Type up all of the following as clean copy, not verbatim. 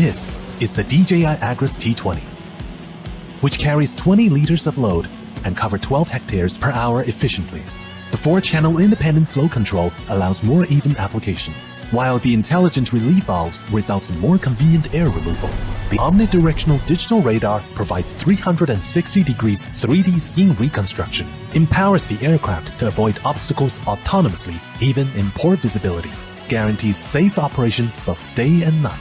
This is the DJI Agras T20, which carries 20 liters of load and covers 12 hectares per hour efficiently. The 4-channel independent flow control allows more even application, while the intelligent relief valves results in more convenient air removal. The omnidirectional digital radar provides 360 degrees 3D scene reconstruction, empowers the aircraft to avoid obstacles autonomously, even in poor visibility, guarantees safe operation both day and night.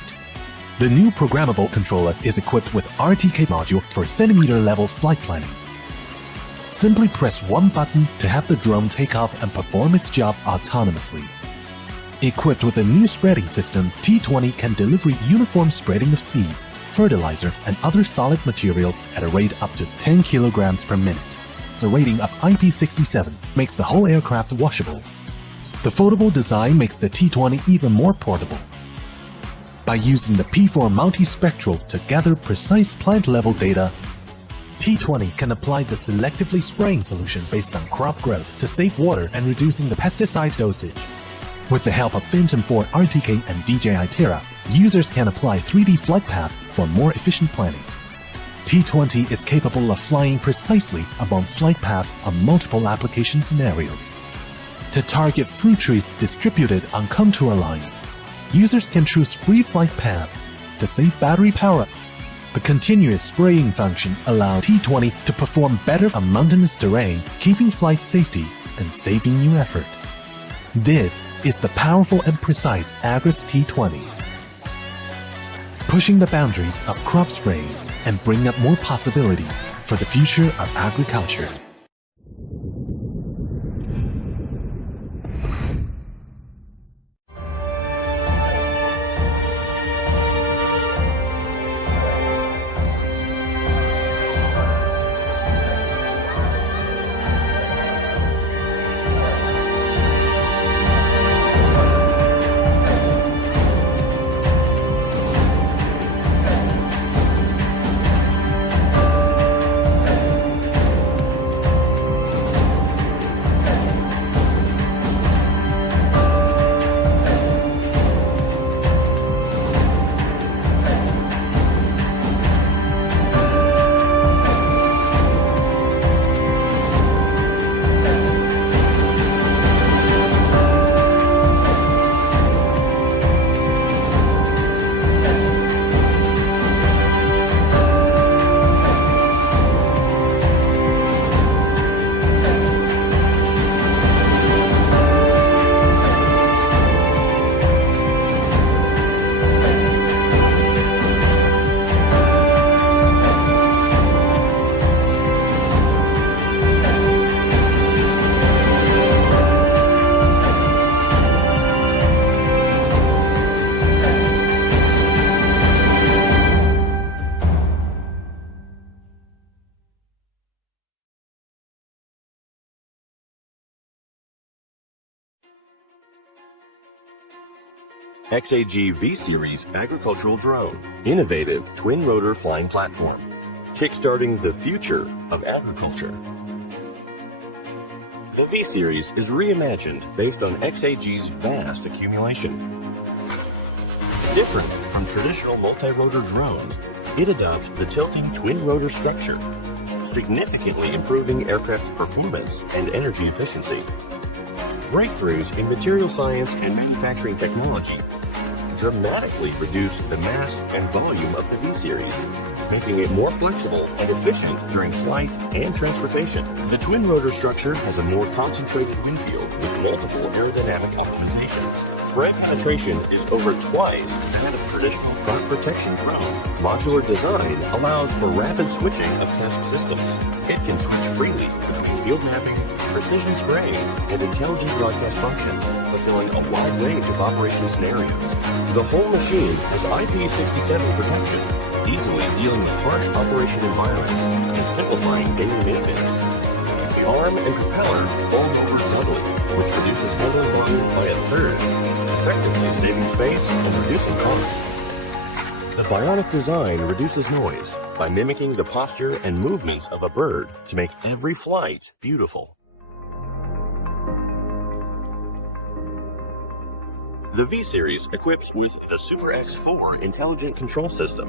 The new programmable controller is equipped with RTK module for centimeter-level flight planning. Simply press one button to have the drone take off and perform its job autonomously. Equipped with a new spreading system, T20 can deliver uniform spreading of seeds, fertilizer, and other solid materials at a rate up to 10 kilograms per minute. The rating of IP67 makes the whole aircraft washable. The foldable design makes the T20 even more portable. By using the P4 multispectral to gather precise plant-level data, T20 can apply the selectively spraying solution based on crop growth to save water and reducing the pesticide dosage. With the help of Phantom 4 RTK and DJI Terra, users can apply 3D flight path for more efficient planning. T20 is capable of flying precisely along flight path on multiple application scenarios. To target fruit trees distributed on contour lines, users can choose free flight path to save battery power. The continuous spraying function allows T20 to perform better on mountainous terrain, keeping flight safety and saving you effort. This is the powerful and precise Agras T20, pushing the boundaries of crop spraying and bringing up more possibilities for the future of agriculture. XAG V-Series Agricultural Drone, innovative twin-rotor flying platform, kickstarting the future of agriculture. The V-Series is reimagined based on XAG's vast accumulation. Different from traditional multi-rotor drones, it adopts the tilting twin-rotor structure, significantly improving aircraft performance and energy efficiency. Breakthroughs in material science and manufacturing technology dramatically reduce the mass and volume of the V-Series, making it more flexible and efficient during flight and transportation. The twin rotor structure has a more concentrated wind field with multiple aerodynamic optimizations. Spread penetration is over twice that of traditional crop protection drone. Modular design allows for rapid switching of task systems. It can switch freely between field mapping, precision spraying, and intelligent broadcast functions, fulfilling a wide range of operation scenarios. The whole machine has IP67 protection, easily dealing with harsh operation environments and simplifying daily maintenance. The arm and propeller fold over doubly, which reduces motor volume by a third, effectively saving space and reducing costs. The bionic design reduces noise by mimicking the posture and movements of a bird to make every flight beautiful. The V-Series equips with the Super X4 intelligent control system,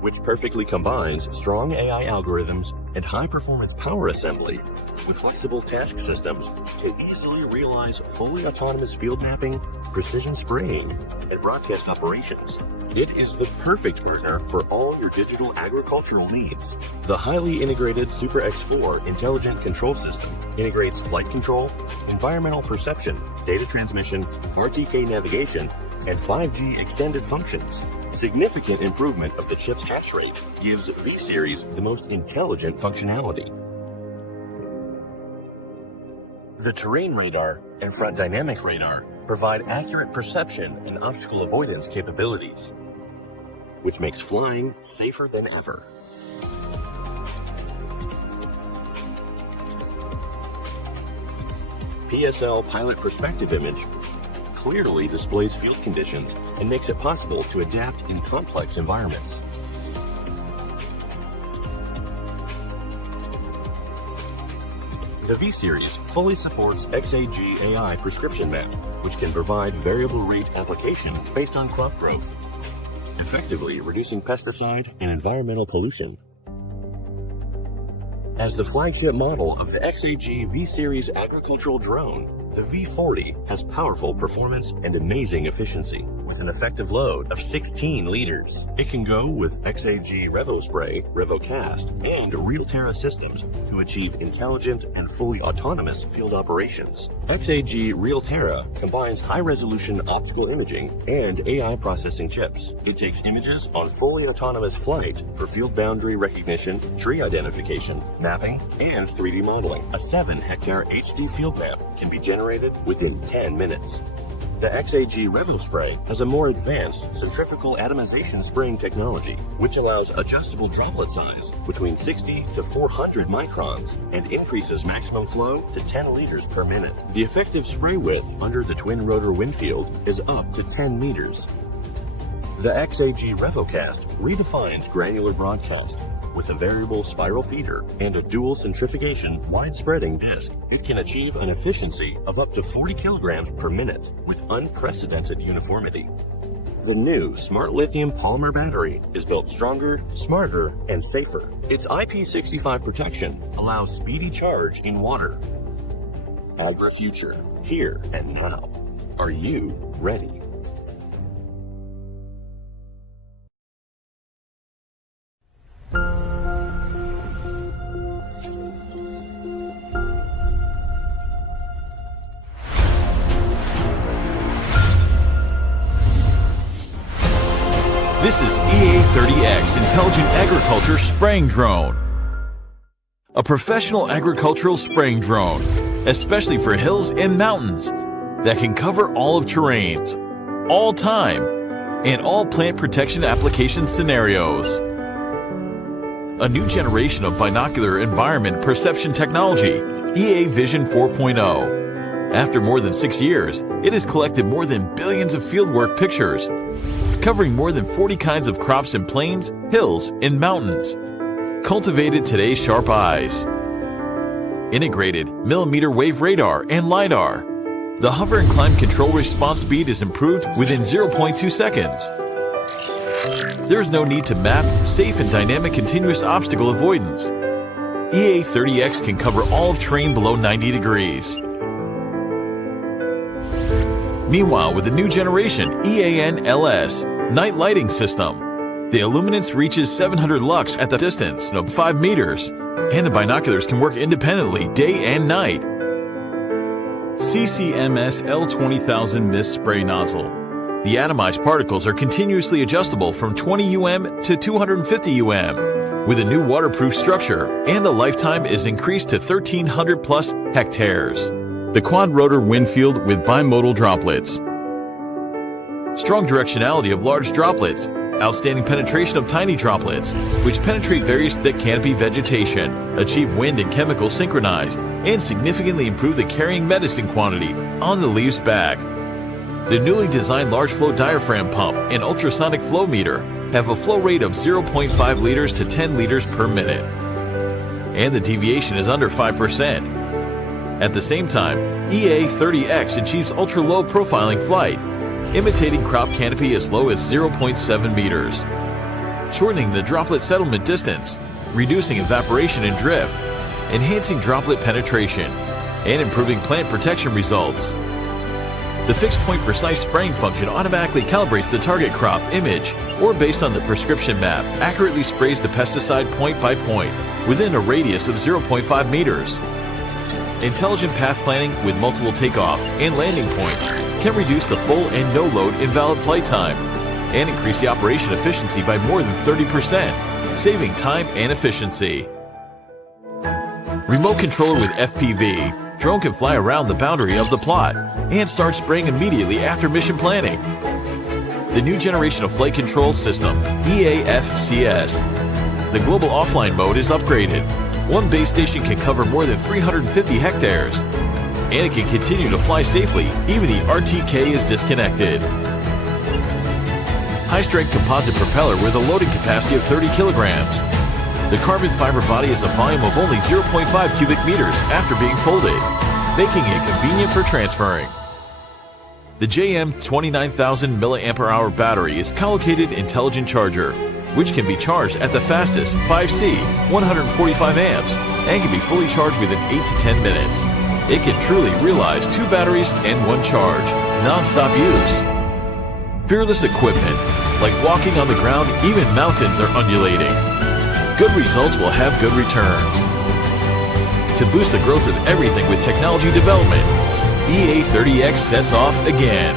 which perfectly combines strong AI algorithms and high-performance power assembly with flexible task systems to easily realize fully autonomous field mapping, precision spraying, and broadcast operations. It is the perfect partner for all your digital agricultural needs. The highly integrated Super X4 intelligent control system integrates flight control, environmental perception, data transmission, RTK navigation, and 5G extended functions. Significant improvement of the chip's hash rate gives V-Series the most intelligent functionality. The terrain radar and front dynamic radar provide accurate perception and obstacle avoidance capabilities, which makes flying safer than ever. PSL Pilot Perspective Image clearly displays field conditions and makes it possible to adapt in complex environments. The V-Series fully supports XAG AI prescription map, which can provide variable rate application based on crop growth, effectively reducing pesticide and environmental pollution. As the flagship model of the XAG V-Series agricultural drone, the V40 has powerful performance and amazing efficiency. With an effective load of 16 liters, it can go with XAG RevoSpray, RevoCast, and RealTerra systems to achieve intelligent and fully autonomous field operations. XAG RealTerra combines high-resolution optical imaging and AI processing chips. It takes images on fully autonomous flight for field boundary recognition, tree identification, mapping, and 3D modeling. A 7-hectare HD field map can be generated within 10 minutes. The XAG RevoSpray has a more advanced centrifugal atomization spraying technology, which allows adjustable droplet size between 60 to 400 microns and increases maximum flow to 10 liters per minute. The effective spray width under the twin rotor wind field is up to 10 meters. The XAG RevoCast redefines granular broadcast. With a variable spiral feeder and a dual centrifugation wide-spreading disc, it can achieve an efficiency of up to 40 kilograms per minute with unprecedented uniformity. The new Smart Lithium Polymer Battery is built stronger, smarter, and safer. Its IP65 protection allows speedy charge in water. AgriFuture, here and now. Are you ready? This is EA30X Intelligent Agriculture Spraying Drone. A professional agricultural spraying drone, especially for hills and mountains, that can cover all of terrains, all time, and all plant protection application scenarios. A new generation of binocular environment perception technology, EA Vision 4.0. After more than 6 years, it has collected more than billions of fieldwork pictures, covering more than 40 kinds of crops in plains, hills, and mountains. Cultivated today's sharp eyes. Integrated millimeter wave radar and LiDAR. The hover and climb control response speed is improved within 0.2 seconds. There's no need to map, safe and dynamic continuous obstacle avoidance. EA30X can cover all of terrain below 90 degrees. Meanwhile, with the new generation EAN-LS night lighting system, the illuminance reaches 700 lux at the distance of 5 meters, and the binoculars can work independently day and night. CCMS L20000 mist spray nozzle. The atomized particles are continuously adjustable from 20 UM to 250 UM, with a new waterproof structure, and the lifetime is increased to 1,300 plus hectares. The quad rotor wind field with bimodal droplets. Strong directionality of large droplets. Outstanding penetration of tiny droplets, which penetrate various thick canopy vegetation, achieve wind and chemical synchronized, and significantly improve the carrying medicine quantity on the leaf's back. The newly designed large flow diaphragm pump and ultrasonic flow meter have a flow rate of 0.5 liters to 10 liters per minute. And the deviation is under 5%. At the same time, EA30X achieves ultra-low profiling flight, imitating crop canopy as low as 0.7 meters, shortening the droplet settlement distance, reducing evaporation and drift, enhancing droplet penetration, and improving plant protection results. The fixed point precise spraying function automatically calibrates the target crop image or based on the prescription map, accurately sprays the pesticide point by point within a radius of 0.5 meters. Intelligent path planning with multiple takeoff and landing points can reduce the full and no load invalid flight time and increase the operation efficiency by more than 30%, saving time and efficiency. Remote controller with FPV, drone can fly around the boundary of the plot and start spraying immediately after mission planning. The new generation of flight control system, EAFCS. The global offline mode is upgraded. One base station can cover more than 350 hectares, and it can continue to fly safely even the RTK is disconnected. High-strength composite propeller with a loading capacity of 30 kilograms. The carbon fiber body has a volume of only 0.5 cubic meters after being folded, making it convenient for transferring. The JM 29,000 mAh battery is collocated intelligent charger, which can be charged at the fastest 5C 145 amps and can be fully charged within 8 to 10 minutes. It can truly realize 2 batteries and 1 charge, non-stop use. Fearless equipment, like walking on the ground, even mountains are undulating. Good results will have good returns. To boost the growth of everything with technology development, EA30X sets off again.